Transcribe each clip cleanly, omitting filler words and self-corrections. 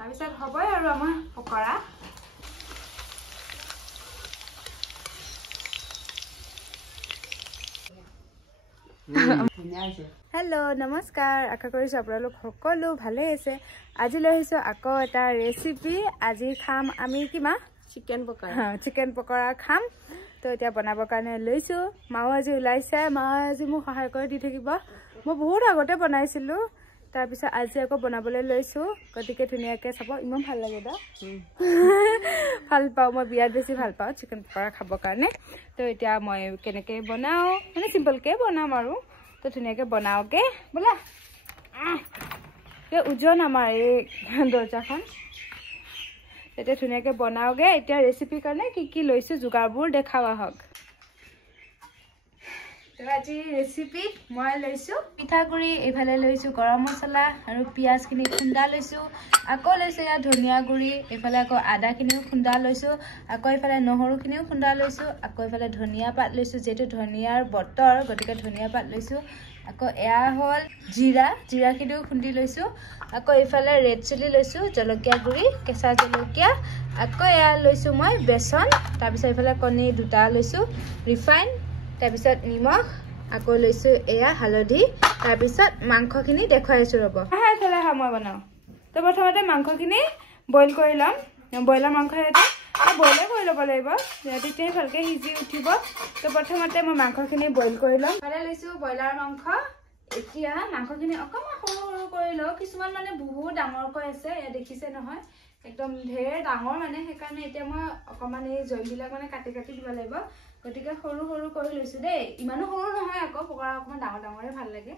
তাৰপিছত হ'বই আৰু আমাৰ পকৰা হেল্ল' নমস্কাৰ আশা কৰিছোঁ আপোনালোক সকলো ভালে আছে আজি লৈ আহিছোঁ আকৌ এটা ৰেচিপি আজি খাম আমি কিমা চিকেন পকৰা খাম তো এতিয়া বনাবৰ কাৰণে লৈছোঁ মাও আজি ওলাইছে মা আজি মোক সহায় কৰি দি থাকিব মই বহুত আগতে বনাইছিলোঁ তাৰপিছত আজি আকৌ বনাবলৈ লৈছোঁ গতিকে ধুনীয়াকৈ চাব ইমান ভাল লাগে দা ভাল পাওঁ মই বিৰাট বেছি ভাল পাওঁ চিকেন পকৰা খাবৰ কাৰণে তো এতিয়া মই কেনেকৈ বনাওঁ মানে চিম্পলকৈ বনাম আৰু তো ধুনীয়াকৈ বনাওঁগৈ বোলা ওজন আমাৰ এই দৰ্জাখন এতিয়া ধুনীয়াকৈ বনাওঁগৈ এতিয়া ৰেচিপিৰ কাৰণে কি লৈছোঁ যোগাৰবোৰ দেখাওঁ আহক আজি ৰেচিপিত মই লৈছোঁ পিঠাগুড়ি এইফালে লৈছোঁ গৰম মছলা আৰু পিঁয়াজখিনি খুন্দা লৈছোঁ আকৌ লৈছোঁ ইয়াত ধনিয়া গুড়ি এইফালে আকৌ আদাখিনিও খুন্দা লৈছোঁ আকৌ এইফালে নহৰুখিনিও খুন্দা লৈছোঁ আকৌ এইফালে ধনিয়া পাত লৈছোঁ যিহেতু ধনিয়াৰ বতৰ গতিকে ধনিয়া পাত লৈছোঁ আকৌ এয়া হ'ল জিৰাখিনিও খুন্দি লৈছোঁ আকৌ এইফালে ৰেড চিলি লৈছোঁ জলকীয়া গুড়ি কেঁচা জলকীয়া আকৌ এয়া লৈছোঁ মই বেচন তাৰপিছত এইফালে কণী দুটা লৈছোঁ ৰিফাইন তাৰপিছত নিমখ আকৌ লৈছোঁ এয়া হালধি তাৰপিছত মাংসখিনি দেখুৱাইছোঁ ৰ'ব এইফালে মই বনাওঁ তো প্ৰথমতে মাংসখিনি বইল কৰি ল'ম ব্ৰইলাৰ মাংস এটা বইলে কৰি ল'ব লাগিব তেতিয়াই ভালকৈ সিজি উঠিব তো প্ৰথমতে মই মাংসখিনি বইল কৰি ল'ম ভালে লৈছোঁ ব্ৰইলাৰ মাংস এতিয়া মাংসখিনি অকণমান সৰু সৰু কৰি লওঁ কিছুমান মানে বহুত ডাঙৰকৈ আছে এয়া দেখিছে নহয় একদম ঢেৰ ডাঙৰ মানে সেইকাৰণে এতিয়া মই অকণমান এই জইলবিলাক মানে কাটি দিব লাগিব গতিকে সৰু সৰু কৰি লৈছোঁ দেই ইমানো সৰু নহয় আকৌ পকৰা অকণমান ডাঙৰ ডাঙৰে ভাল লাগে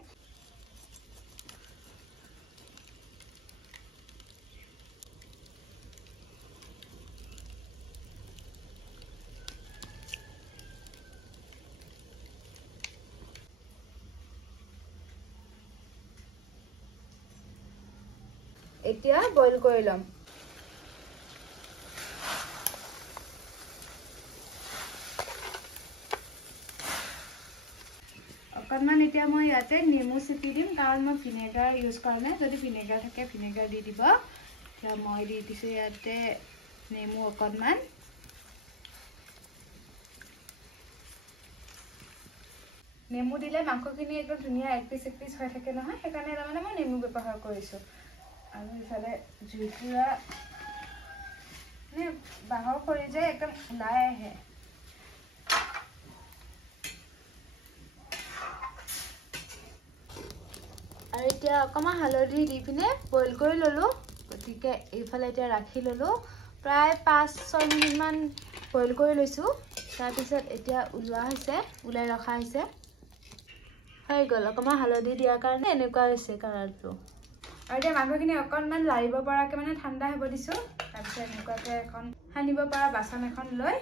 এতিয়া বইল কৰি ল'ম অকণমান এতিয়া মই ইয়াতে নেমু চেপি দিম কাৰণ মই ভিনেগাৰ ইউজ কৰা নাই যদি ভিনেগাৰ থাকে ভিনেগাৰ দি দিব এতিয়া মই দি দিছোঁ ইয়াতে নেমু অকণমান নেমু দিলে মাংসখিনি একদম ধুনীয়া এক পিচ হৈ থাকে নহয় সেইকাৰণে তাৰমানে মই নেমু ব্যৱহাৰ কৰিছোঁ আৰু ইফালে জুইকুৰা মানে বাঁহৰ খৰি যে একদম ওলাই আহে আৰু এতিয়া অকণমান হালধি দি পিনে বইল কৰি ল'লোঁ গতিকে এইফালে এতিয়া ৰাখি ল'লোঁ প্ৰায় 5-6 মিনিটমান বইল কৰি লৈছোঁ তাৰপিছত এতিয়া ওলাই ৰখা হৈছে হৈ গ'ল অকণমান হালধি দিয়াৰ কাৰণে এনেকুৱা হৈছে কালাৰটো আৰু এতিয়া মাংসখিনি অকণমান লাৰিব পৰাকৈ মানে ঠাণ্ডা হ'ব দিছোঁ তাৰপিছত এনেকুৱাকৈ এখন সানিব পৰা বাচন এখন লৈ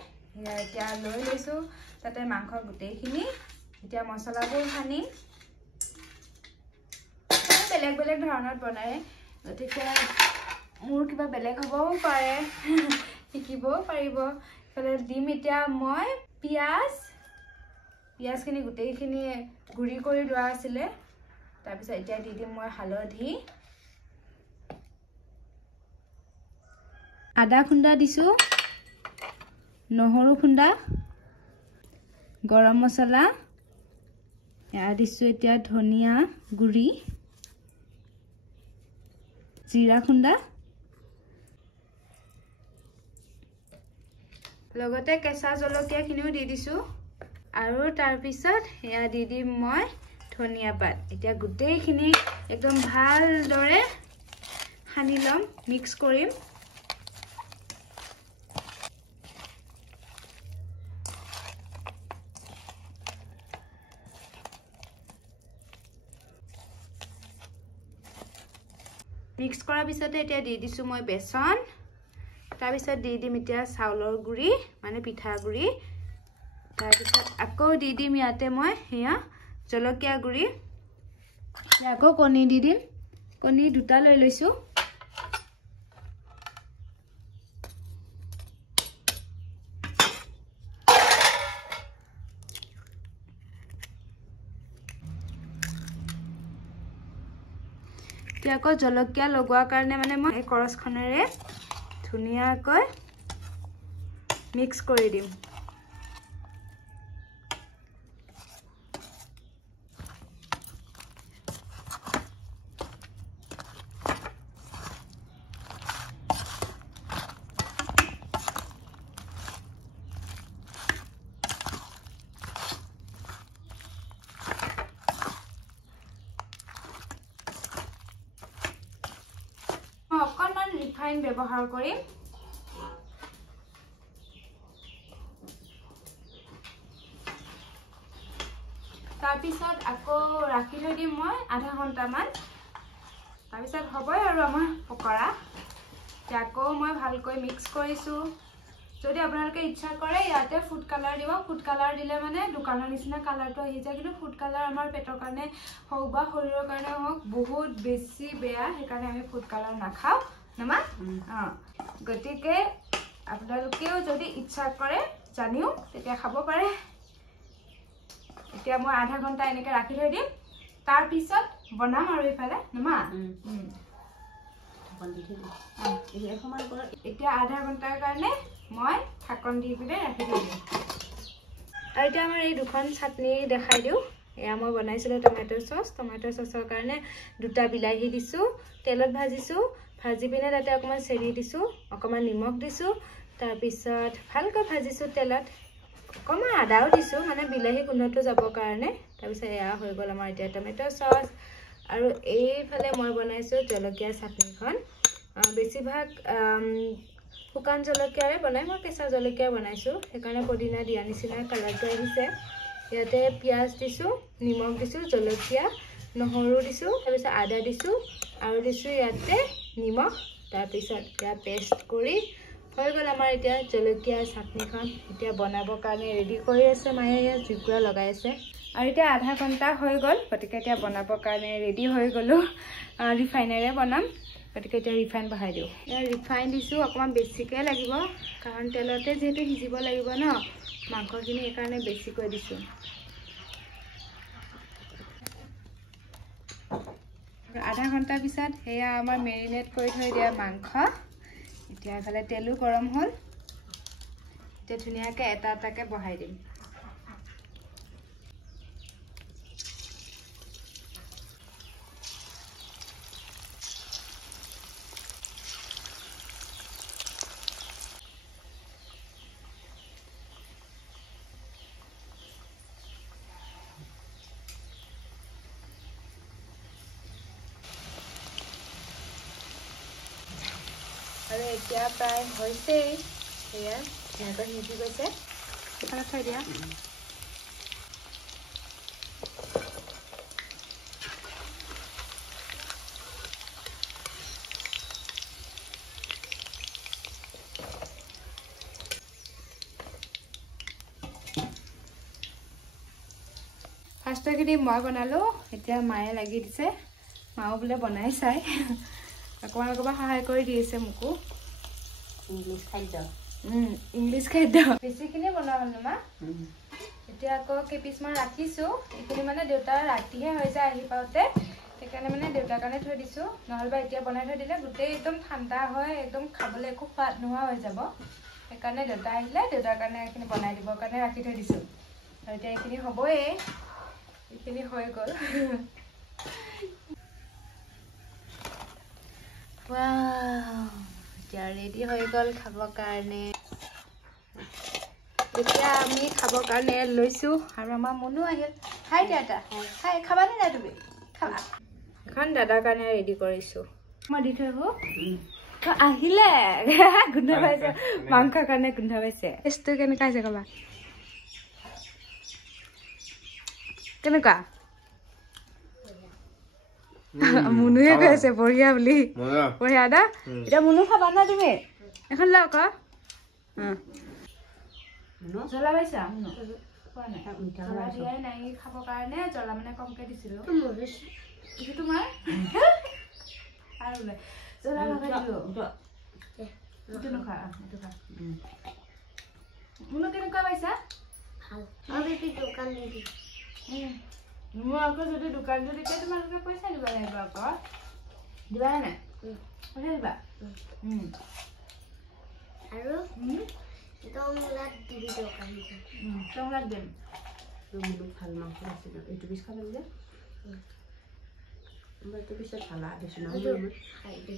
এতিয়া লৈ লৈছোঁ তাতে মাংস গোটেইখিনি এতিয়া মছলাবোৰ সানি বেলেগ বেলেগ ধৰণত বনায় গতিকে মোৰ কিবা বেলেগ হ'বও পাৰে শিকিবও পাৰিব ইফালে দিম এতিয়া মই পিঁয়াজখিনি গোটেইখিনি গুড়ি কৰি লোৱা আছিলে তাৰপিছত এতিয়া দি দিম মই হালধি আদা খুন্দা দিছোঁ নহৰু খুন্দা গৰম মছলা এয়া দিছোঁ এতিয়া ধনিয়া গুড়ি জিৰা খুন্দা লগতে কেঁচা জলকীয়াখিনিও দি দিছোঁ আৰু তাৰপিছত এয়া দি দিম মই ধনিয়া পাত এতিয়া গোটেইখিনি একদম ভালদৰে সানি ল'ম মিক্স কৰিম মিক্স কৰাৰ পিছতে এতিয়া দি দিছোঁ মই বেচন তাৰপিছত দি দিম এতিয়া চাউলৰ গুড়ি মানে পিঠাগুড়ি তাৰপিছত আকৌ দি দিম ইয়াতে মই সেয়া জলকীয়া গুড়ি আকৌ কণী দি দিম কণী দুটা লৈ লৈছোঁ এতিয়া আকৌ জলকীয়া লগোৱাৰ কাৰণে মানে মই এই কৰছখনেৰে ধুনীয়াকৈ মিক্স কৰি দিম। অকণমান ৰিফাইন ব্যৱহাৰ কৰিম। তাৰপিছত আকৌ ৰাখি থৈ দিম মই আধা ঘণ্টামান। তাৰপিছত হ'বই আৰু আমাৰ পকৰা। এতিয়া আকৌ মই ভালকৈ মিক্স কৰিছোঁ। যদি আপোনালোকে ইচ্ছা কৰে ইয়াতে ফুড কালাৰ দিব। ফুড কালাৰ দিলে মানে দোকানৰ নিচিনা কালাৰটো আহি যায়, কিন্তু ফুড কালাৰ আমাৰ পেটৰ কাৰণে হওক বা শৰীৰৰ কাৰণে হওক বহুত বেছি বেয়া, সেইকাৰণে আমি ফুড কালাৰ নাখাওঁ নমা। গতিকে আপোনালোকেও যদি ইচ্ছা কৰে জানিও তেতিয়া খাব পাৰে। এতিয়া মই আধা ঘণ্টা এনেকৈ ৰাখি থৈ দিম। তাৰপিছত বনাম আৰু ইফালে নমা। এতিয়া আধা ঘণ্টাৰ কাৰণে মই ঢাকন দি পিনে ৰাখি থৈ দিম। আৰু এতিয়া আমাৰ এই দুখন চাটনি দেখাই দিওঁ। এয়া মই বনাইছিলোঁ টমেটো চচ। টমেটো চচৰ কাৰণে 2টা বিলাহী দিছোঁ, তেলত ভাজিছোঁ। ভাজি পিনে তাতে অকণমান চেনি দিছোঁ, অকণমান নিমখ দিছোঁ। তাৰপিছত ভালকৈ ভাজিছোঁ তেলত। অকণমান আদাও দিছোঁ, মানে বিলাহী গোন্ধটো যাবৰ কাৰণে। তাৰপিছত এয়া হৈ গ'ল আমাৰ এতিয়া টমেটো চচ। আৰু এইফালে মই বনাইছোঁ জলকীয়া চাটনিখন। বেছিভাগ শুকান জলকীয়াৰে বনাই, মই কেঁচা জলকীয়া বনাইছোঁ, সেইকাৰণে পদিনা দিয়া নিচিনা কালাৰটো আহিছে। ইয়াতে পিঁয়াজ দিছোঁ, নিমখ দিছোঁ, জলকীয়া, নহৰু দিছোঁ, তাৰপিছত আদা দিছোঁ আৰু দিছোঁ ইয়াতে নিমখ। তাৰপিছত এতিয়া পেষ্ট কৰি হৈ গ'ল আমাৰ এতিয়া জলকীয়া চাটনিখন। এতিয়া বনাবৰ কাৰণে ৰেডি কৰি আছে মায়ে, ইয়াত জুইকুৰা লগাই আছে। আৰু এতিয়া আধা ঘণ্টা হৈ গ'ল, গতিকে এতিয়া বনাবৰ কাৰণে ৰেডি হৈ গ'লোঁ। ৰিফাইনেৰে বনাম, গতিকে এতিয়া ৰিফাইন বহাই দিওঁ। এতিয়া ৰিফাইন দিছোঁ, অকণমান বেছিকৈ লাগিব, কাৰণ তেলতে যিহেতু সিজিব লাগিব ন মাংসখিনি, সেইকাৰণে বেছিকৈ দিছোঁ। আধা ঘণ্টাৰ পিছত সেয়া আমাৰ মেৰিনেট কৰি থৈ দিয়া মাংস। এতিয়া এফালে তেলো গৰম হ'ল। এতিয়া ধুনীয়াকৈ এটা এটাকৈ বহাই দিম। আৰু এতিয়া প্ৰায় হৈছেই, সেয়া ধুনীয়াকৈ সিজি গৈছে। সেইফালে থৈ দিয়া। ফাৰ্ষ্টৰখিনি মই বনালোঁ, এতিয়া মায়ে লাগি দিছে। মাও বোলে বনাই চাই অকণমান অকণমান সহায় কৰি দি আছে মোকো। ইংলিছ খাদ্য বেছিখিনি বনোৱা হ'ল মা। এতিয়া আকৌ কেইপিচমান ৰাখিছোঁ। এইখিনি মানে দেউতাৰ ৰাতিহে হৈ যায় আহি পাওঁতে, সেইকাৰণে মানে দেউতাৰ কাৰণে থৈ দিছোঁ। নহ'লেবা এতিয়া বনাই থৈ দিলে গোটেই একদম ঠাণ্ডা হয়, একদম খাবলৈ একো সোৱাদ নোহোৱা হৈ যাব। সেইকাৰণে দেউতা আহিলে দেউতাৰ কাৰণে এইখিনি বনাই দিবৰ কাৰণে ৰাখি থৈ দিছোঁ। আৰু এতিয়া এইখিনি হ'বই, এইখিনি হৈ গ'ল। এতিয়া ৰেডি হৈ গ'ল খাবৰ কাৰণে। এতিয়া আমি খাবৰ কাৰণে লৈছোঁ আৰু আমাৰ মনো আহিল। খাই দিয়া এটা, খাই খাবানে নাই তুমি? খাবা। এখন দাদাৰ কাৰণে ৰেডি কৰিছোঁ। মই দি থৈ আহোঁ। আহিলে গোন্ধ পাইছে, মাংসৰ কাৰণে গোন্ধ পাইছে। টেষ্টটো কেনেকুৱা হৈছে ক'বা? কেনেকুৱা? মুনুহে কৈ আছে বঢ়িয়া বুলি। বঢ়িয়া না? এতিয়া মুনু খাবা না তুমি? এখন লওঁ আকৌ। জ্বলা পাইছা? জ্বলা দিয়াই নাই খাবৰ কাৰণে, জ্বলা মানে কমকৈ দিছিলোঁ। এইটো তোমাৰ আৰু জ্বলা লগাই দিলোঁ। এইটো নোখোৱা, এইটো খা। মুনু কেনেকুৱা পাইছা? মই আকৌ যদি দোকান যদি তোমালোকে পইচা দিব লাগিব আকৌ। দিবা নাই পঠাই দিবা আৰু টংলাত দিবি তৰকাৰী টংলাত দিম ভাল মাংস আছে এইটো পিছ খাব যে এইটো পিছত ভাল দিছো না খাই দে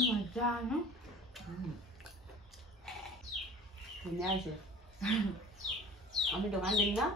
মজা ন ধুনীয়া হৈছে আমি দোকান দিম না